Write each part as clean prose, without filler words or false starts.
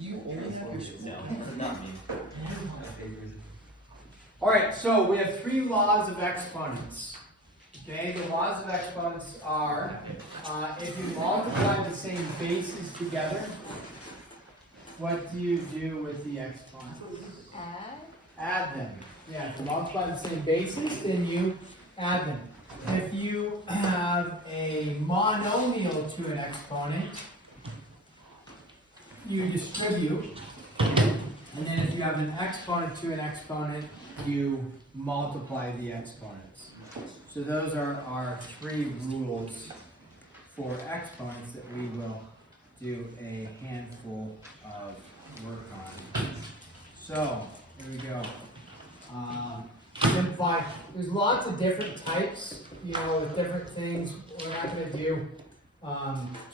Do you only have your school? No, not me. Alright, so we have three laws of exponents. Okay, the laws of exponents are, if you multiply the same bases together, what do you do with the exponents? Add them. Yeah, if you multiply the same bases, then you add them. If you have a monomial to an exponent, you distribute. And then if you have an exponent to an exponent, you multiply the exponents. So those are our three rules for exponents that we will do a handful of work on. So, here we go. Simplify. There's lots of different types, with different things. We're not going to do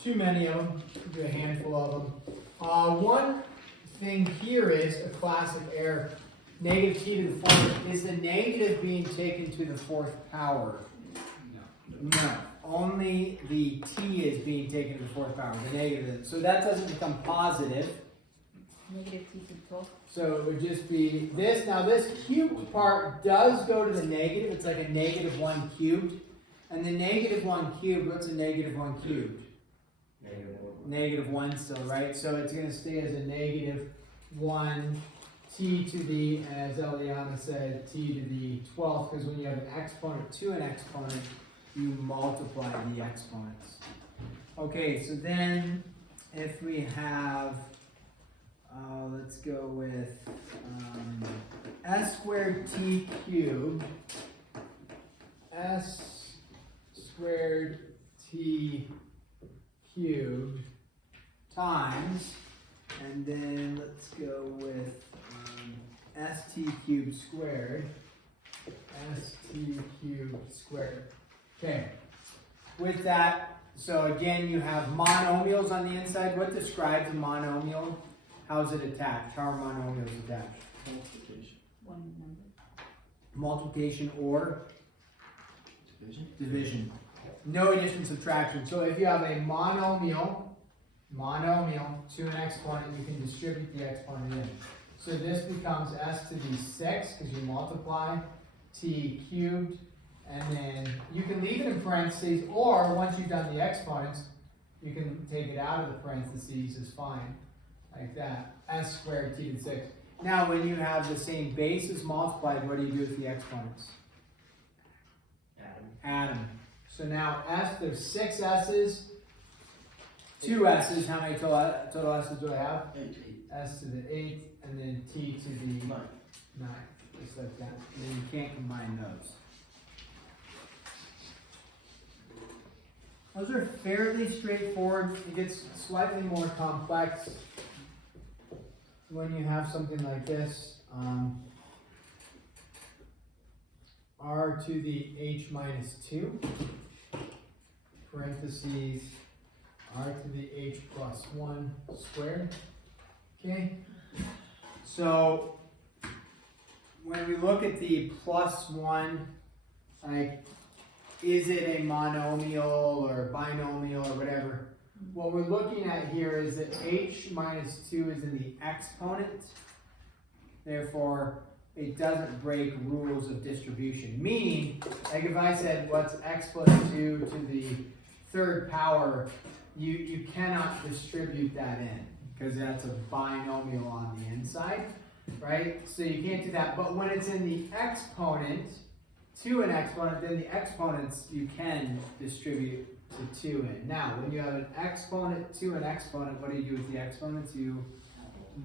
too many of them. We'll do a handful of them. One thing here is a classic error. Negative t to the fourth. Is the negative being taken to the fourth power? No. Only the t is being taken to the fourth power. The negative is. So that doesn't become positive. Negative t to the 12th. So it would just be this. Now this cubed part does go to the negative. It's like a negative 1 cubed. And the negative 1 cubed, what's a negative 1 cubed? Negative 1 still, right? So it's going to stay as a negative 1 t to the, as Eliana said, t to the 12th, because when you have an exponent to an exponent, you multiply the exponents. Okay, so then if we have, let's go with s squared t cubed, s squared t cubed times, and then let's go with st cubed squared, st cubed squared. Okay, with that, so again you have monomials on the inside. What describes a monomial? How is it attached? How are monomials attached? Multiplication. One number. Multiplication or Division. division. No addition, subtraction. So if you have a monomial to an exponent, you can distribute the exponent in. So this becomes s to the 6 because you multiply t cubed, and then you can leave it in parentheses, or once you've done the exponents, you can take it out of the parentheses is fine, like that. S squared t to the 6. Now when you have the same bases multiplied, what do you do with the exponents? Add them. So now s, there's 6 s's, 2 s's. How many total s's do I have? 8. S to the 8th, and then t to the 9. 9th, just like that. And then you can't combine those. Those are fairly straightforward. It gets slightly more complex when you have something like this. R to the h minus 2, parentheses, r to the h plus 1 squared. Okay? So, when we look at the plus 1, like, is it a monomial or binomial or whatever? What we're looking at here is that h minus 2 is in the exponent. Therefore, it doesn't break rules of distribution. Meaning, like if I said, what's x plus 2 to the third power, you cannot distribute that in, because that's a binomial on the inside, right? So you can't do that. But when it's in the exponent to an exponent, then the exponents you can distribute to 2 in. Now, when you have an exponent to an exponent, what do you do with the exponents? You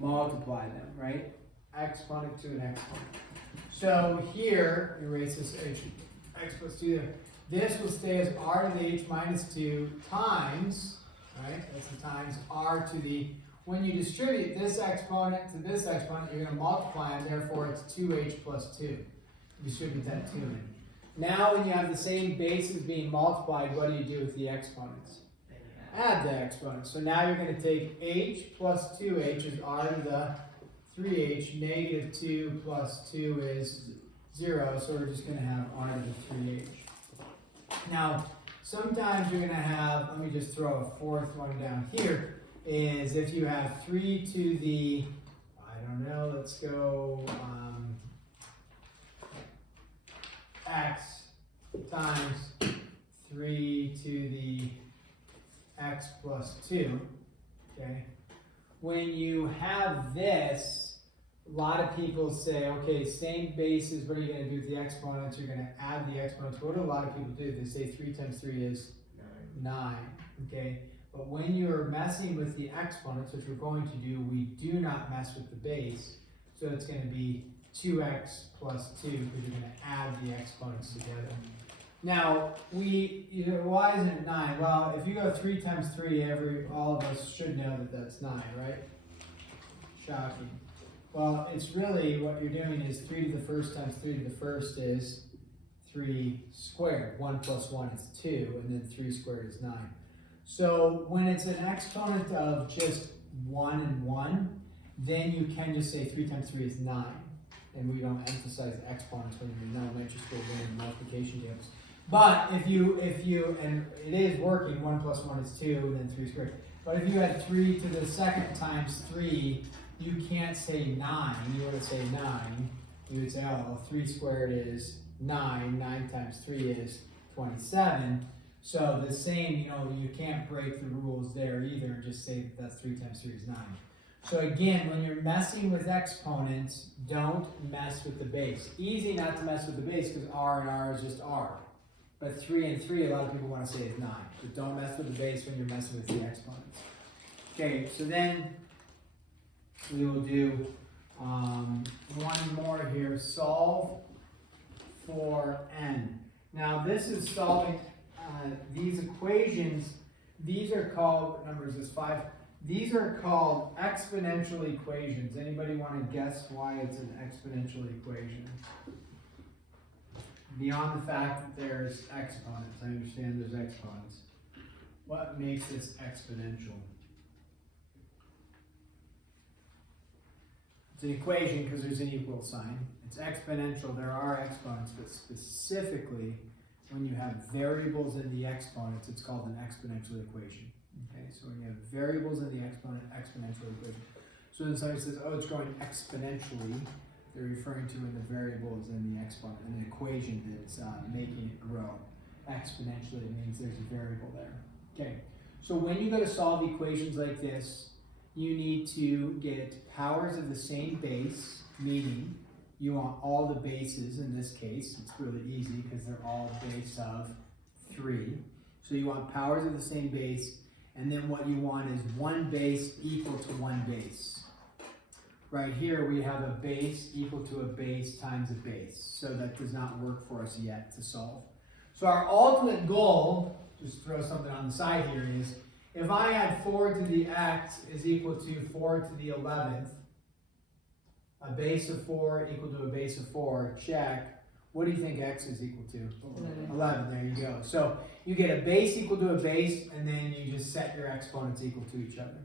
multiply them, right? Exponent to an exponent. So here, erase this x plus 2 there. This will stay as r to the h minus 2 times, right? That's the times r to the, when you distribute this exponent to this exponent, you're going to multiply them, therefore it's 2h plus 2. Distribute that 2 in. Now when you have the same bases being multiplied, what do you do with the exponents? Add the exponents. So now you're going to take h plus 2h is r to the 3h, negative 2 plus 2 is 0, so we're just going to have r to the 3h. Now, sometimes you're going to have, let me just throw a fourth one down here. is if you have 3 to the, I don't know, let's go x times 3 to the x plus 2, okay? When you have this, a lot of people say, okay, same bases, what are you going to do with the exponents? You're going to add the exponents. What do a lot of people do? They say 3 times 3 is 9, okay? But when you're messing with the exponents, which we're going to do, we do not mess with the base. So it's going to be 2x plus 2 because you're going to add the exponents together. Now, why isn't it 9? Well, if you go 3 times 3, all of us should know that that's 9, right? Shocking. Well, it's really what you're doing is 3 to the first times 3 to the first is 3 squared. 1 plus 1 is 2, and then 3 squared is 9. So when it's an exponent of just 1 and 1, then you can just say 3 times 3 is 9. And we don't emphasize exponents when you're in elementary school doing multiplication tables. But if you, and it is working, 1 plus 1 is 2, and then 3 squared. But if you had 3 to the second times 3, you can't say 9. You wouldn't say 9. You would say, oh, 3 squared is 9. 9 times 3 is 27. So the same, you can't break the rules there either and just say that's 3 times 3 is 9. So again, when you're messing with exponents, don't mess with the base. Easy not to mess with the base because r and r is just r. But 3 and 3, a lot of people want to say is 9. So don't mess with the base when you're messing with the exponents. Okay, so then we will do one more here. Solve for n. Now this is solving these equations. These are called, what number is this, 5? These are called exponential equations. Anybody want to guess why it's an exponential equation? Beyond the fact that there's exponents, I understand there's exponents. What makes this exponential? It's an equation because there's an equal sign. It's exponential, there are exponents, but specifically when you have variables in the exponents, it's called an exponential equation. Okay, so when you have variables in the exponential equation. So when somebody says, oh, it's growing exponentially, they're referring to when the variable is in the exponent, in the equation that's making it grow. Exponentially, it means there's a variable there. Okay, so when you go to solve equations like this, you need to get powers of the same base, meaning you want all the bases in this case. It's really easy because they're all base of 3. So you want powers of the same base, and then what you want is one base equal to one base. Right here we have a base equal to a base times a base. So that does not work for us yet to solve. So our ultimate goal, just throw something on the side here, is if I had 4 to the x is equal to 4 to the 11th, a base of 4 equal to a base of 4, check. What do you think x is equal to? 11, there you go. So you get a base equal to a base, and then you just set your exponents equal to each other.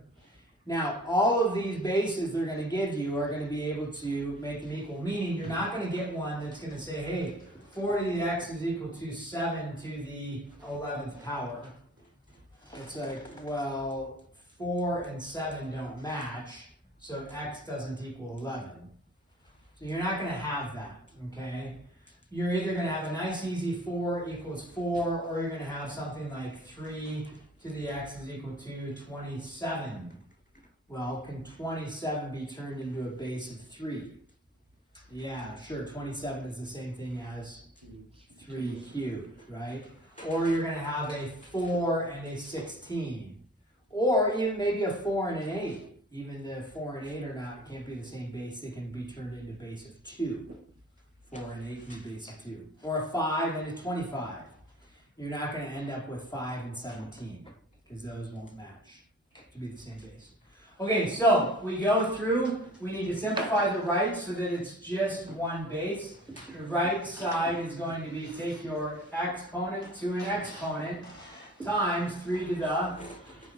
Now, all of these bases they're going to give you are going to be able to make them equal, meaning you're not going to get one that's going to say, hey, 4 to the x is equal to 7 to the 11th power. It's like, well, 4 and 7 don't match, so x doesn't equal 11. So you're not going to have that, okay? You're either going to have a nice easy 4 equals 4, or you're going to have something like 3 to the x is equal to 27. Well, can 27 be turned into a base of 3? Yeah, sure, 27 is the same thing as 3 cubed, right? Or you're going to have a 4 and a 16. Or even maybe a 4 and an 8. Even the 4 and 8 are not, can't be the same base. They can be turned into base of 2. 4 and 8 can be base of 2. Or a 5 and a 25. You're not going to end up with 5 and 17 because those won't match to be the same base. Okay, so we go through, we need to simplify the right so that it's just one base. The right side is going to be take your exponent to an exponent times 3 to the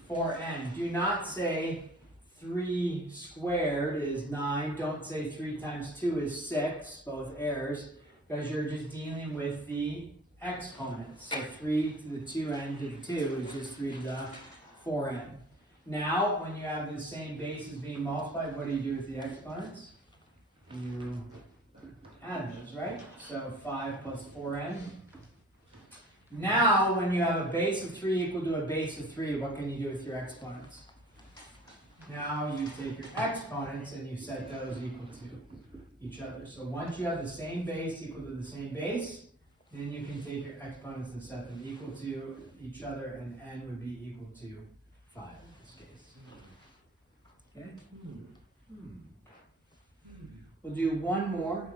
4n. Do not say 3 squared is 9. Don't say 3 times 2 is 6, both errors, because you're just dealing with the exponents. So 3 to the 2n to the 2 is just 3 to the 4n. Now, when you have the same bases being multiplied, what do you do with the exponents? You add those, right? So 5 plus 4n. Now, when you have a base of 3 equal to a base of 3, what can you do with your exponents? Now you take your exponents and you set those equal to each other. So once you have the same base equal to the same base, then you can take your exponents and set them equal to each other, and n would be equal to 5 in this case. Okay? We'll do one more.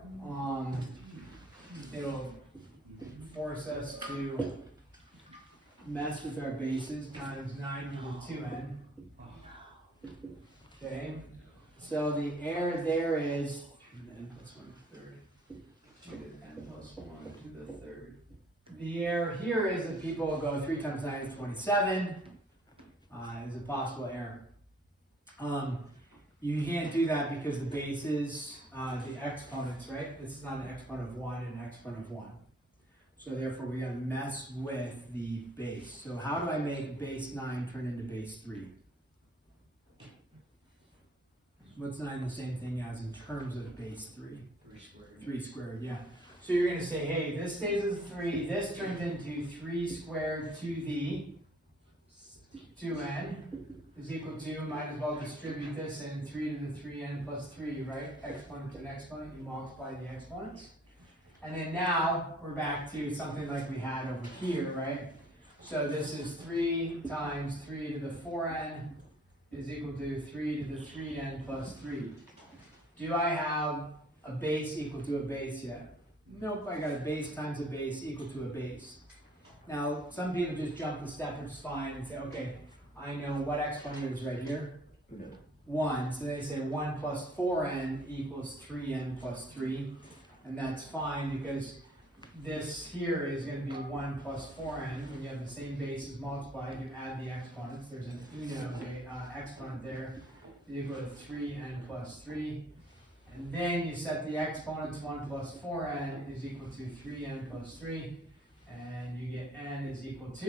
It'll force us to mess with our bases times 9 to the 2n. Okay, so the error there is n plus 1/3 to n plus 1 to the 3rd. The error here is that people will go 3 times 9 is 27. Is a possible error. You can't do that because the bases, the exponents, right? It's not an exponent of 1 and an exponent of 1. So therefore we gotta mess with the base. So how do I make base 9 turn into base 3? What's 9 the same thing as in terms of base 3? 3 squared. 3 squared, yeah. So you're gonna say, hey, this stays as 3, this turns into 3 squared to the 2n is equal to, might as well distribute this in 3 to the 3n plus 3, right? Exponent to an exponent, you multiply the exponents. And then now, we're back to something like we had over here, right? So this is 3 times 3 to the 4n is equal to 3 to the 3n plus 3. Do I have a base equal to a base yet? Nope, I got a base times a base equal to a base. Now, some people just jump the step, which is fine, and say, okay, I know what exponent is right here. 1. So they say 1 plus 4n equals 3n plus 3. And that's fine because this here is going to be 1 plus 4n. When you have the same bases multiplied, you add the exponents. There's an exponent there is equal to 3n plus 3. And then you set the exponents. 1 plus 4n is equal to 3n plus 3. And you get n is equal to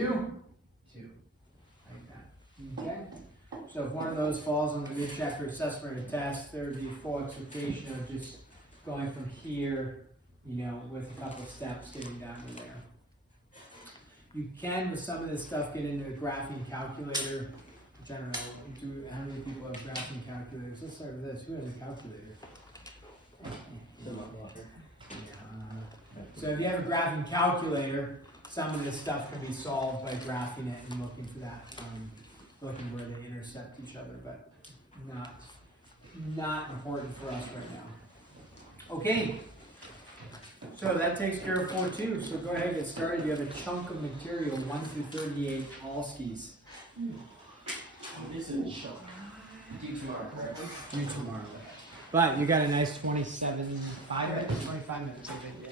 2. Like that. Okay? So if one of those falls on the mid-chapter assessment or test, there would be full expectation of just going from here, you know, with a couple of steps getting down to there. You can, with some of this stuff, get into a graphing calculator, which I don't know, how many people have graphing calculators? Let's start with this. Who has a calculator? So if you have a graphing calculator, some of this stuff can be solved by graphing it and looking for that, looking where they intersect each other, but not important for us right now. Okay, so that takes care of 4-2. So go ahead and get started. You have a chunk of material, 1 through 38, all skis. This is a show. Due tomorrow, correct? Due tomorrow. But you got a nice 25 minutes, 25 minutes of it.